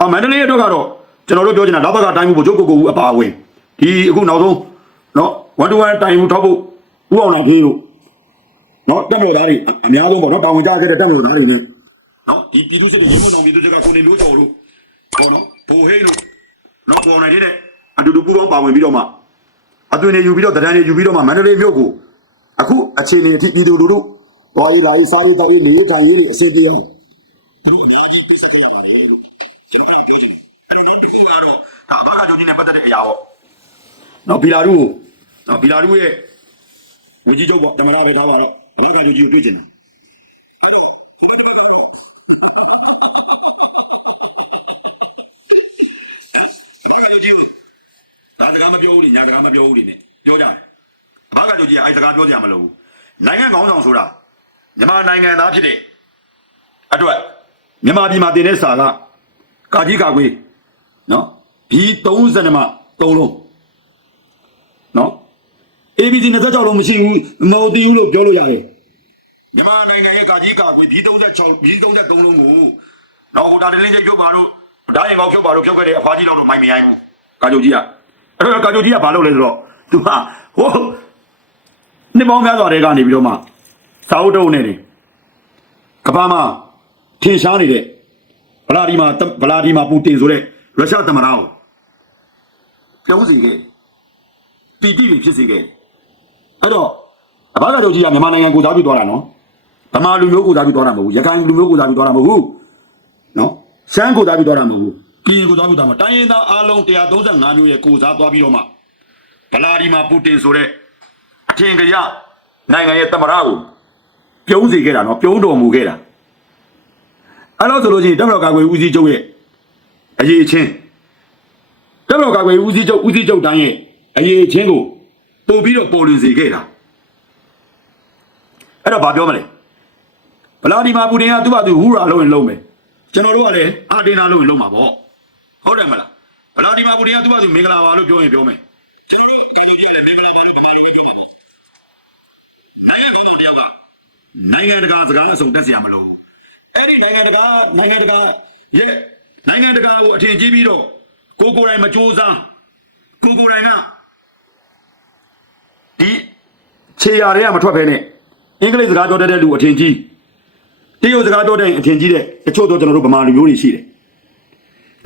အမန္တလေးရဲ့အတွက်ကတော့ကျွန်တော်တို့ပြောချင်တာလဘကတိုင်းမှုကိုချုပ်ကိုကိုဦးအပါအဝင်ဒီအခုနောက်ဆုံးနော်1 to 1တိုင်မှုထောက်ဖို့ဥအောင်လာပြေးလို့ နော်တက်မလို့သားတွေအများဆုံးပေါ့နော်တာဝန်ကြခဲ့တဲ့တက်မလို့သားတွေနဲ့နော်ဒီပြည်သူစစ်တွေရေမုံတော်ပြည်သူစစ်ကကိုနေမျိုးကျော်လို့ပေါ့နော်ဘိုဟိတ်လို့နော်ပေါ်နိုင်တဲ့အတူတူပူပေါင်းပါဝင်ပြီးတော့မှအသွင်နေယူပြီးတော့တရန်နေယူပြီးတော့မှမန္တလေးမြို့ကိုအခုအခြေအနေအထိပြည်သူလူထုသွားရေးလာရေးစားရေးတောက်ရေးနေရေးထိုင်ရေးတွေအဆင်ပြေအောင်သူတို့အများကြီးပြည့်စက်ကြရတယ်လို့ကျွန်တော်ကပြောချင်တယ်အဲ့တော့ဒီကတော့ဒါအဘကကြောင့်ဒီနဲ့ပတ်သက်တဲ့အရာပေါ့နော်ဘီလာရုကိုနော်ဘီလာရုရဲ့ဝင်ကြီးချုပ်ပေါ့တမရပဲထားပါတော့ ဘလောက်ကကြီးကိုတွေ့ကျင်တယ်အဲ့တော့ဒီလိုမျိုးကတော့ဘာကကြီးဒါစကားမပြောဘူးညစကားမပြောဘူးနေပြောကြတယ်ဘာကကြီးကအဲ့စကားပြောကြမလို့နိုင်ငံကောင်းဆောင်ဆိုတာမြန်မာနိုင်ငံသားဖြစ်တဲ့အတွက်မြန်မာပြည်မှာတင်တဲ့စာကကာကြီးကာကွေးနော်ဘီ30မှာ3လုံးနော် ABC 26လုံးမရှိဘူးမဟုတ်သေးဘူးလို့ပြောလို့ရတယ်မြန်မာနိုင်ငံရဲ့ကာကြီးကာကွယ်ဒီ36ဒီ33လုံးကိုတော့ဟိုဒါတလင်းကျပြုတ်ပါတော့ဒါရင်ကောက်ဖြုတ်ပါတော့ဖြုတ်ခဲ့တဲ့အဖွားကြီးလောက်တော့မိုင်မရိုင်းဘူးကာကြိုကြီးကအဲ့တော့ကာကြိုကြီးကဘာလုပ်လဲဆိုတော့သူကဟိုနှစ်ပေါင်းများစွာတည်းကနေပြီးတော့မှစာအုပ်တုံးနေတယ်ကပ္ပမှာထင်ရှားနေတဲ့ဗလာဒီမာဗလာဒီမာပူတင်ဆိုတဲ့ရုရှားသမ္မတကိုပြောင်းစီခဲ့တီတီတွေဖြစ်စေခဲ့ အဲ့တော့အဘကတို့ကြီးကမြန်မာနိုင်ငံကိုသားပြီးသွားတာနော်ဗမာလူမျိုးကိုသားပြီးသွားတာမဟုတ်ဘူးရခိုင်လူမျိုးကိုသားပြီးသွားတာမဟုတ်ဘူးနော်ရှမ်းကိုသားပြီးသွားတာမဟုတ်ဘူးကီကိုသားပြီးသွားမှာတိုင်းရင်းသားအားလုံး135မျိုးရဲ့ကိုသားသွားပြီးတော့မှဗလာဒီမာပူတင်ဆိုတဲ့အထင်ကရနိုင်ငံရဲ့သမ္မတကိုပြုံးစေခဲ့တာနော်ပြုံးတော်မူခဲ့တာအဲ့တော့ဆိုလို့ရှိရင်တမတော်ကာကွယ်ဦးစီးချုပ်ရဲ့အရေးချင်းတမတော်ကာကွယ်ဦးစီးချုပ်ဦးစီးချုပ်တိုင်းရဲ့အရေးချင်းကို ပို့ပြီးတော့ပေါ်လွင်စေခဲ့တာအဲ့တော့ဘာပြောမလဲဗလာဒီမာပူတင်ကသူ့ဘာသူဟူရာလုံးရင်လုံးမယ်ကျွန်တော်တို့ကလည်းအာတင်နာလုံးရင်လုံးမှာပေါ့ဟုတ်တယ်မလားဗလာဒီမာပူတင်ကသူ့ဘာသူမင်္ဂလာပါလို့ပြောရင်ပြောမယ်ကျွန်တော်တို့အကောင်ကြီးကလည်းမင်္ဂလာပါလို့ဘာလို့ပဲပြောမှာနိုင်ငံတော်တယောက်ကနိုင်ငံတကာစကားအဆုံးတက်စရာမလိုအဲ့ဒီနိုင်ငံတကာနိုင်ငံတကာရဲ့နိုင်ငံတကာကိုအထင်ကြီးပြီးတော့ကိုကိုယ်တိုင်မကြိုးစားကိုကိုယ်တိုင်က ဒီ ခြေရာတွေကမထွက်ဖဲနဲ့အင်္ဂလိပ်စကားပြောတတ်တဲ့လူအထင်ကြီးတရုတ်စကားပြောတဲ့အထင်ကြီးတဲ့တချို့တော့ကျွန်တော်တို့ဗမာလူမျိုးတွေရှိတယ်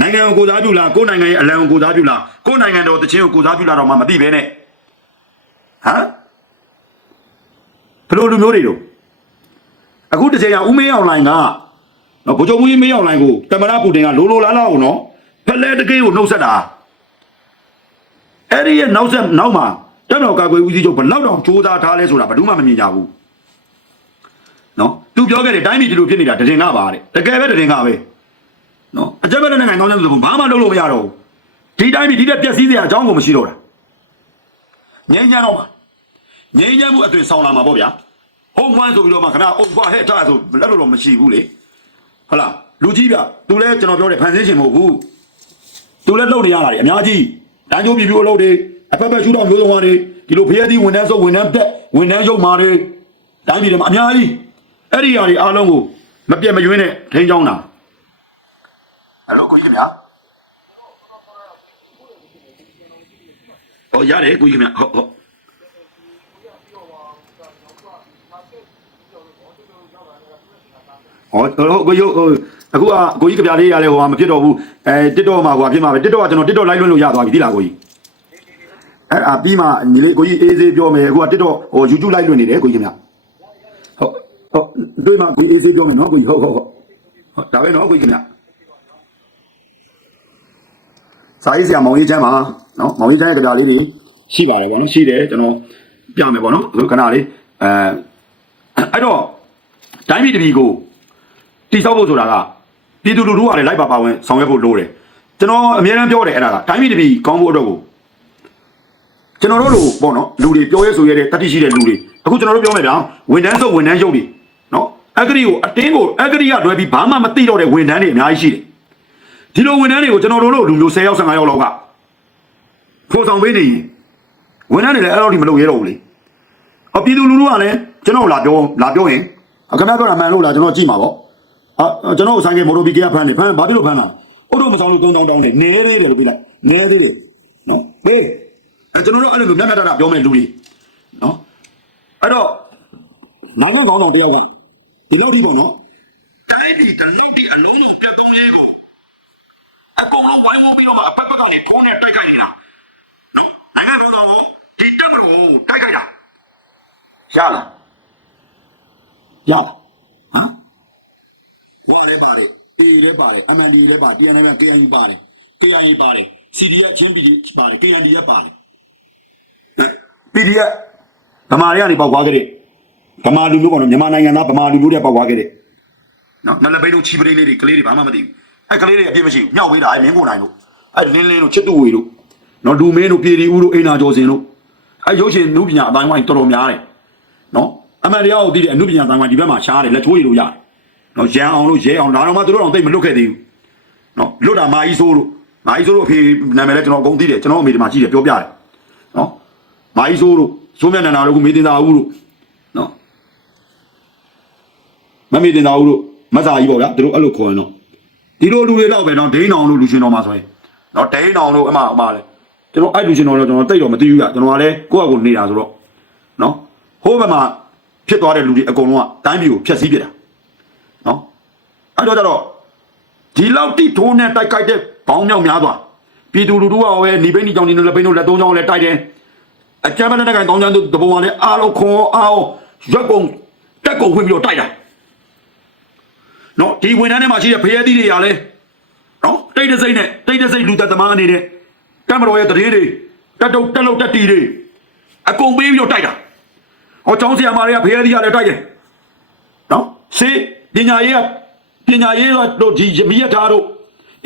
နိုင်ငံကိုကိုစားပြုလားကိုယ်နိုင်ငံရဲ့အလံကိုကိုစားပြုလားကိုယ်နိုင်ငံတော်တချင်းကိုကိုစားပြုလားတော့မှမသိပဲနဲ့ဟမ်ဘယ်လိုလူမျိုးတွေတို့အခုတစ်ချိန်ကဦးမင်းအောင်လိုင်းကနော်ဗိုလ်ချုပ်မူကြီးမင်းအောင်လိုင်းကိုတမရပူတင်ကလိုလိုလားလားကိုနော်ဖလဲတကယ်ကိုနှုတ်ဆက်တာအဲ့ဒီရဲ့နောက်ဆက်နောက်မှာ တက်တော်ကာကွယ်ဦးစီးချုပ်ဘယ်လောက်တောင်စူးစမ်းထားလဲဆိုတာဘယ်သူမှမမြင်ကြဘူးနော်သူပြောခဲ့တယ်တိုင်းပြည်ဒီလိုဖြစ်နေတာတရင်ကပါတဲ့တကယ်ပဲတရင်ကပဲနော်အကြက်ပဲတဲ့နိုင်ငံကောင်းတဲ့လူကဘာမှလုပ်လို့မရတော့ဘူးဒီတိုင်းပြည်ဒီတဲ့ပျက်စီးစရာအကြောင်းကိုမရှိတော့တာငြိမ်းချမ်းတော့မှာငြိမ်းချမ်းမှုအသွင်ဆောင်လာမှာပေါ့ဗျာဟုတ်မှန်းဆိုပြီးတော့မှခင်ဗျာအုပ်ကွာဟဲ့ထားဆိုလက်လို့တော့မရှိဘူးလေဟုတ်လားလူကြီးပြသူလည်းကျွန်တော်ပြောတယ်ဖန်ဆင်းရှင်မဟုတ်ဘူးသူလည်းလုပ်နေရတာတွေအများကြီးတန်းကျိုးပြည်ပြိုးအလုပ်တွေ အဖက်ဖက်ရှူတော့မျိုးစုံပါတွေဒီလိုဖျက်သီးဝန်ထမ်းစုပ်ဝန်ထမ်းတက်ဝန်ထမ်းရုပ်မာတွေတိုင်းပြည်တွေမှာအများကြီးအဲ့ဒီຢာတွေအားလုံးကိုမပြတ်မရွေးနဲ့ထိန်းချောင်းတာအဲ့လိုကိုကြီးခင်ဗျာဟောရတယ်ကိုကြီးခင်ဗျာဟုတ်ဟုတ်ဟောဟိုကိုရုပ်ဟိုအခုကအကိုကြီးကြပြလေးရလဲဟိုဟာမဖြစ်တော့ဘူးအဲတစ်တော့မှာဟိုဟာဖြစ်မှာပဲတစ်တော့ကကျွန်တော်တစ်တော့လိုက်လွှင့်လို့ရသွားပြီဒီလားကိုကြီး အဲ့အပြီးမှညီလေးကိုကြီးအေးစေးပြောမယ်အခုကတစ်တော့ဟို YouTube လိုက်လွှင့်နေတယ်ကိုကြီးခင်ဗျဟုတ်ဟုတ်တွေ့မှကိုကြီးအေးစေးပြောမယ်နော်ကိုကြီးဟုတ်ဟုတ်ဟုတ်ဟုတ်ဒါပဲနော်ကိုကြီးခင်ဗျစာရေးဆရာမောင်ကြီးချမ်းပါနော်မောင်ကြီးချမ်းရဲ့ကြပြလေးတွေရှိပါတယ်ဗောနော်ရှိတယ်ကျွန်တော်ပြမယ်ဗောနော်အခုခဏလေးအဲအဲ့တော့တိုင်းပြည်တစ်ပြည်ကိုတိဆောက်ဖို့ဆိုတာကပြည်သူလူထုကလည်းလိုက်ပါပါဝင်ဆောင်ရွက်ဖို့လိုတယ်ကျွန်တော်အများအားပြောတယ်အဲ့ဒါကတိုင်းပြည်တစ်ပြည်ကောင်းဖို့အတွက်ကို ကျွန်တော်တို့လိုပေါ့နော်လူတွေပြောရဲဆိုရဲတဲ့တတိရှိတဲ့လူတွေအခုကျွန်တော်တို့ပြောမယ်ဗျာဝန်ထမ်းဆိုဝန်ထမ်းရုပ်တွေနော်အဂရီကိုအတင်းကိုအဂရီကလွယ်ပြီးဘာမှမသိတော့တဲ့ဝန်ထမ်းတွေအများကြီးရှိတယ်ဒီလိုဝန်ထမ်းတွေကိုကျွန်တော်တို့လိုလူမျိုး10ယောက်15ယောက်လောက်ကဖိုးဆောင်ပေးနေရင်ဝန်ထမ်းတွေလည်းအဲ့လိုဒီမလုပ်ရတော့ဘူးလေအပြည်သူလူထုကလည်းကျွန်တော်လာပြောလာပြောရင်ခင်ဗျားပြောတာမှန်လို့လားကျွန်တော်ကြည့်မှာပေါ့အာကျွန်တော်ဆိုင်ကမော်တိုဘီကဖမ်းနေဖမ်းဘာဖြစ်လို့ဖမ်းတာအုတ်တော့မဆောင်လို့ကုန်းတောင်းတောင်းနေနဲသေးတယ်လို့ပြလိုက်နဲသေးတယ်နော်ဟေးအဲ ကျွန်တော်တို့အဲ့လိုမျိုးမျက်နှာတာပြောမယ်လူတွေနော်အဲ့တော့နောက်ကောင်းကောင်းတရားကဒီလောက်ဒီပေါ့နော်တိုင်းပြည်တလုံးဒီအလုံးလုံးတက်ကောင်းလေးကိုအကောင်လုံးဝိုင်းဝန်းပြီးတော့အပတ်ပတ်ကနေခေါင်းနဲ့တိုက်ခိုက်နေတာနော်နိုင်ငံကောင်းတော့ဒီတက်မလို့တိုက်ခိုက်တာရလားရလားဟမ်ဟိုလည်းပါတယ်အေးလည်းပါတယ် MND လည်းပါ TNM KNU ပါတယ် KIA ပါတယ် CDF ချင်း PD ပါတယ် KNDF ပါတယ် PDF ဗမာတွေကနေပေါက်သွားခဲ့တဲ့ဗမာလူမျိုးပေါ့နော်မြန်မာနိုင်ငံသားဗမာလူမျိုးတွေပေါက်သွားခဲ့တဲ့နော်နလပိတ်တို့ချီပရိလေးတွေကလေးတွေဘာမှမသိဘူးအဲ့ကလေးတွေအပြစ်မရှိဘူးမြောက်ဝေးတာအဲ့မင်းကိုနိုင်တို့အဲ့လင်းလင်းတို့ချစ်တူဝေတို့နော်လူမင်းတို့ပြည်ဒီဦးတို့အိနာကျော်စင်တို့အဲ့ရုပ်ရှင်နုပညာအတိုင်းဝိုင်းတော်တော်များတယ်နော်အမှန်တရားကိုသိတဲ့အနုပညာအတိုင်းဝိုင်းဒီဘက်မှာရှားတယ်လက်ချိုးရည်လို့ရတယ်နော်ရန်အောင်လို့ရဲအောင်ဒါတော့မှသူတို့တော့တိတ်မလွတ်ခဲ့သေးဘူးနော်လွတ်တာမာကြီးဆိုးလို့မာကြီးဆိုးလို့အဖေနာမည်လဲကျွန်တော်အကုန်သိတယ်ကျွန်တော်အမေဒီမှာကြီးတယ်ပြောပြတယ်နော် မာကြီးဆိုးလို့စိုးမြတ်နန္ဒာတို့ကမေတင်သာဦးလို့နော်မမေတင်သာဦးလို့မဆာကြီးပေါ့ဗျာသူတို့အဲ့လိုခေါ်ရင်တော့ဒီလိုလူတွေတော့ပဲနော်ဒိန်းအောင်လို့လူရှင်တော်မှာဆိုရင်နော်ဒိန်းအောင်လို့အမအမလဲကျွန်တော်အဲ့လူရှင်တော်တော့ကျွန်တော်တိတ်တော့မသိဘူးဗျကျွန်တော်ကလည်းကိုယ့်အကူနေတာဆိုတော့နော်ဟိုးဘက်မှာဖြစ်သွားတဲ့လူတွေအကုန်လုံးကတိုင်းပြည်ကိုဖျက်ဆီးပြတာနော်အဲ့တော့ကျတော့ဒီလောက်တိထိုးနဲ့တိုက်ခိုက်တဲ့ဘောင်းမြောက်များသွားပြည်သူလူထုကပဲနေပိန်းဒီကြောင်နေလက်ပိန်းတို့လက်သုံးချောင်းလည်းတိုက်တယ် အကြမ်းဖက်တဲ့ကောင်တောင်းချမ်းတို့တပုံကလည်းအားလုံးခွန်အားရွက်ကုန်တက်ကုန်ဝင်ပြီးတော့တိုက်တာနော်ဒီဝန်ထမ်းထဲမှာရှိတဲ့ဖရဲသီးတွေရလဲနော်တိတ်တစိမ့်နဲ့တိတ်တစိမ့်လူသက်သမားအနေနဲ့ကမ္ဘာတော်ရဲ့တရေတွေတက်တုတ်တက်လို့တက်တီတွေအကုန်ပေးပြီးတော့တိုက်တာဟောចောင်းဆရာမတွေကဖရဲသီးရလဲတိုက်တယ်နော်စေပညာရေးကပညာရေးတို့ဒီရမီရထားတို့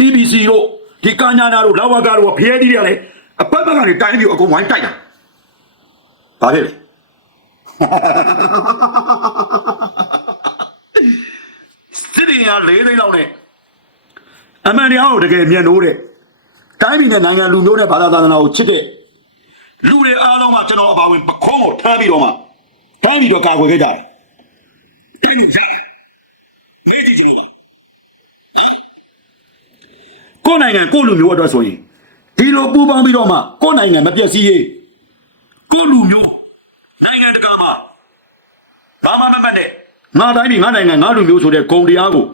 EBC တို့ဒီကညာနာတို့လာဝကတို့ကဖျဲသီးတွေကလည်းအပတ်ပတ်ကနေတိုင်းပြီးအကုန်ဝိုင်းတိုက်တာ ဘာဖြစ်လဲစစ်ရင်က၄သိန်းလောက်နဲ့အမှန်တရားကိုတကယ်မြင်လို့တဲ့တိုင်းပြည်နဲ့နိုင်ငံလူမျိုးနဲ့ဘာသာသာသနာကိုချစ်တဲ့လူတွေအားလုံးကကျွန်တော်အပါဝင်ပခုံးကိုထားပြီးတော့မှတိုင်းပြီးတော့ကာကွယ်ခဲ့ကြတယ်တိုင်းပြည်စားမေးကြည့်ကြလို့ပါကိုယ်နိုင်ငံကိုယ့်လူမျိုးအတွက်ဆိုရင်ဒီလိုပူပေါင်းပြီးတော့မှကိုယ်နိုင်ငံမပြည့်စည်ရေးကိုယ့်လူမျိုးနိုင်ငံတကာမှာဘာမှမမှတ်တဲ့ ငါတိုင်းပြည်ငါနိုင်ငံငါလူမျိုးဆိုတဲ့ဂုံတရားကို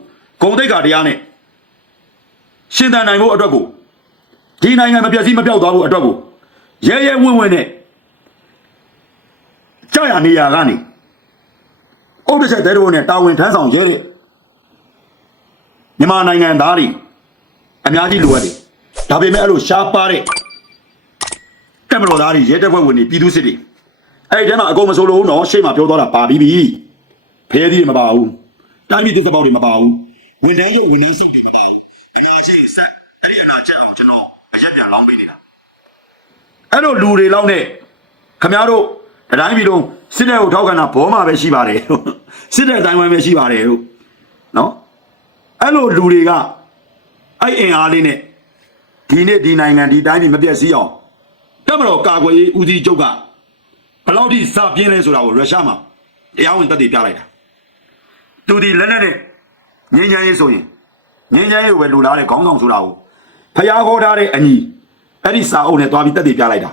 ဂုံတိတ်ခါတရားနဲ့ရှင်းတန်နိုင်ဖို့အတွက်ကိုဒီနိုင်ငံမပြည့်စည်မပြောက်သွားဖို့အတွက်ကိုရဲရဲဝင့်ဝင့်နဲ့ကြာရနေရကနေအုတ်တစ်ချက်သေးတော့နဲ့တာဝန်ထမ်းဆောင်ရဲတဲ့မြန်မာနိုင်ငံသားတွေအများကြီးလိုအပ်တယ်။ဒါပေမဲ့အဲ့လိုရှားပါတဲ့တက်မတော်သားတွေရဲတပ်ဖွဲ့ဝင်တွေပြည်သူစစ်တွေအဲ့ဒီထဲမှာအကုန်မစိုးလို့နော်ရှေ့မှာပြောသွားတာပါပြီးပြီ။ ဖဲသီးတွေမပါဘူး။တိုင်းပြည်သူစပေါက်တွေမပါဘူး။ဝန်ထမ်းရဲ့ဝန်ထမ်းစုတွေမပါဘူး။အနာချင်းဆက်အဲ့ဒီအနာချက်အောင်ကျွန်တော်အရက်ပြန်လောင်းပေးနေတာ။အဲ့လိုလူတွေလောက်နဲ့ခမရတို့တတိုင်းပြည်လုံးစစ်တဲ့ကိုထောက်ခံတာဘောမှာပဲရှိပါတယ်လို့စစ်တဲ့အတိုင်းဝိုင်းပဲရှိပါတယ်လို့နော်အဲ့လိုလူတွေကအဲ့အင်အားလေးနဲ့ဒီနေ့ဒီနိုင်ငံဒီတိုင်းပြည်မပြည့်စည်အောင်တက်မတော်ကာကွယ်ရေးဦးစီးချုပ်ကဘယ်လောက်ထိစပြင်းလဲဆိုတာကိုရုရှားမှာတရားဝင်တက်တည်ပြလိုက်တာ သူဒီလက်နဲ့နဲ့ငင်းချမ်းရေးဆိုရင်ငင်းချမ်းရေးကိုပဲလူလာတဲ့ခေါင်းဆောင်ဆိုတာကိုဖျားခေါ်ထားတဲ့အညီအဲ့ဒီစာအုပ်နဲ့တွားပြီးတက်တည်ပြလိုက်တာ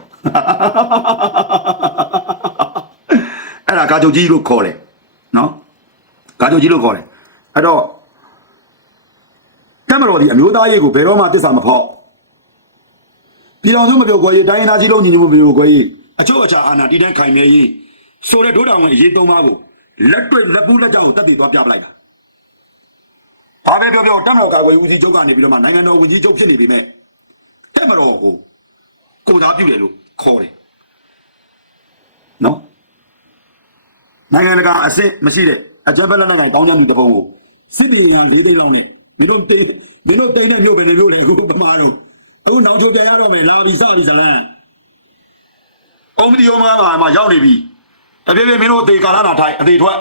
အဲ့ဒါကာချုပ်ကြီးလို့ခေါ်တယ်နော်ကာချုပ်ကြီးလို့ခေါ်တယ်အဲ့တော့တက်မတော်ဒီအမျိုးသားရေးကိုဘယ်တော့မှတစ္ဆာမဖောက်ပြည်တော်စုမပြောခွဲရေးတိုင်းရင်းသားကြီးလုံးညီညွတ်မှုမပြောခွဲရေးအချို့အခြားအာဏာတည်တံ့ခိုင်မြဲရေးဆိုတဲ့ဒုတော်ဝင်အရေးသုံးပါးကို လက်တွေ့လက်ပူးလက်ကြောင်ကိုတက်တည်သွားပြပလိုက်တာဘာပဲပြောပြောတက်မတော်ကာကွယ်ဦးစီးချုပ်ကနေပြီးတော့မှနိုင်ငံတော်ဝန်ကြီးချုပ်ဖြစ်နေပြီမဲ့တက်မတော်ကိုကိုသားပြုတယ်လို့ခေါ်တယ်နော်နိုင်ငံတကာအဆင့်မရှိတဲ့အကြမ်းဖက်လက်နက်ကိုင်တောင်းကြမှုတစ်ပုံကိုစစ်ပညာ၄သိန်းလောက်နဲ့မင်းတို့တိမင်းတို့တိတဲ့မြို့ပဲနေမြို့လေအခုပမာတော့အခုနောက်ချိုပြန်ရတော့မယ်လာပြီစပြီဇလန်းအုံးမဒီယောမကမှရောက်နေပြီ တပြည့်ပြည့်မင်းတို့အသေးကာလနာထိုင်အသေးထွက်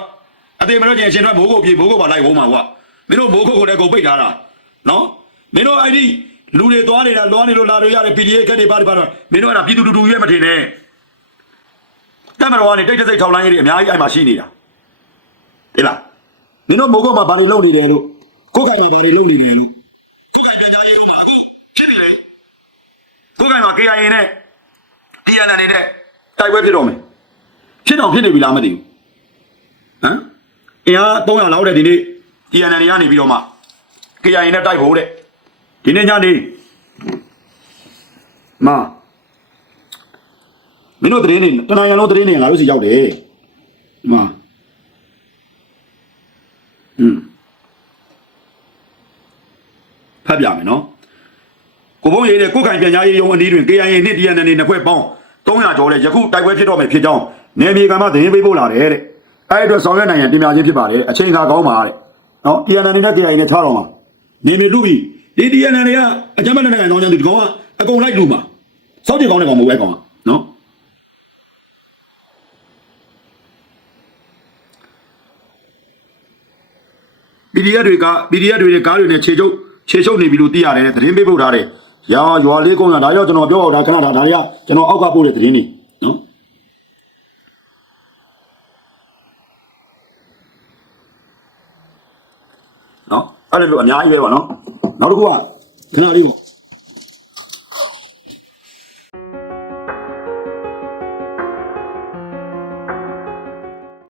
အသေးမလို့ကျင်ရှင်ထွက်မိုးကိုပြေမိုးကိုပါလိုက်ဝုံးမှာကွာမင်းတို့မိုးကိုကိုလည်းကုန်ပိတ်ထားတာနော်မင်းတို့အဲ့ဒီလူတွေသွားနေတာလွားနေလို့လာလို့ရတယ် PDA ကက်တွေပါတွေပါတော့မင်းတို့အဲ့ဒါပြည်သူတူတူရွေးမထင်နဲ့တက်မတော်ကနေတိတ်တိတ်ထောက်လိုင်းရေးတွေအများကြီးအဲ့မှာရှိနေတာတိလားမင်းတို့မိုးကိုမှာဘာတွေလုပ်နေတယ်လို့ကိုယ်ကံမှာဘာတွေလုပ်နေတယ်လို့ကိုယ်ကံပြန်ကြားရေးကုန်တာအခုဖြစ်နေလေကိုယ်ကံမှာ KIA နဲ့ TNN နဲ့တိုက်ပွဲဖြစ်တော့မယ် ဖြစ်တော့ဖြစ်နေပြီလားမသိဘူးဟမ်အင်အား300လောက်တဲ့ဒီနေ့ TNN တွေကနေပြီးတော့မှ KIA နဲ့တိုက်ဖို့တဲ့ဒီနေ့ညနေမာမင်းတို့သတင်းတွေတနင်္ဂနွေလုံးသတင်းတွေငါတို့စီရောက်တယ်မာอืมဖတ်ပြမယ်နော်ကိုဘုံရေးတဲ့ကိုခိုင်ပြန်ကြားရေးရုံးအနည်းတွင် KIA နဲ့ TNN တွေနှစ်ဖွဲ့ပေါင်း300ကျော်တဲ့ယခုတိုက်ပွဲဖြစ်တော့မယ်ဖြစ်ကြောင်း နေမြေကံမသတင်းပေးပို့လာတယ်တဲ့အဲ့အတွက်ဆောင်ရွက်နိုင်ရန်တင်ပြခြင်းဖြစ်ပါတယ်အချိန်ခါကောင်းပါတဲ့နော် TNN နဲ့ KIA နဲ့ထားတော့မှာနေမြေလူပြီးဒီ TNN တွေကအကြမ်းဖက်တဲ့နိုင်ငံတောင်းကြသူဒီကောင်ကအကုန်လိုက်လူမှာစောက်ကြည့်ကောင်းတဲ့ကောင်မဟုတ်ပဲကောင်ကနော် PDF တွေက PDF တွေနဲ့ကားတွေနဲ့ခြေချုပ်ခြေချုပ်နေပြီလို့သိရတယ်တဲ့သတင်းပေးပို့ထားတယ်။ရာရွာလေးကုန်းကဒါရောက်ကျွန်တော်ပြောအောင်ဒါခဏဒါဒါတွေကကျွန်တော်အောက်ကပို့တဲ့သတင်းတွေနော်။နော် အဲ့လိုလိုအများကြီးပဲပေါ့နော်။နောက်တစ်ခုကခဏလေးပေါ့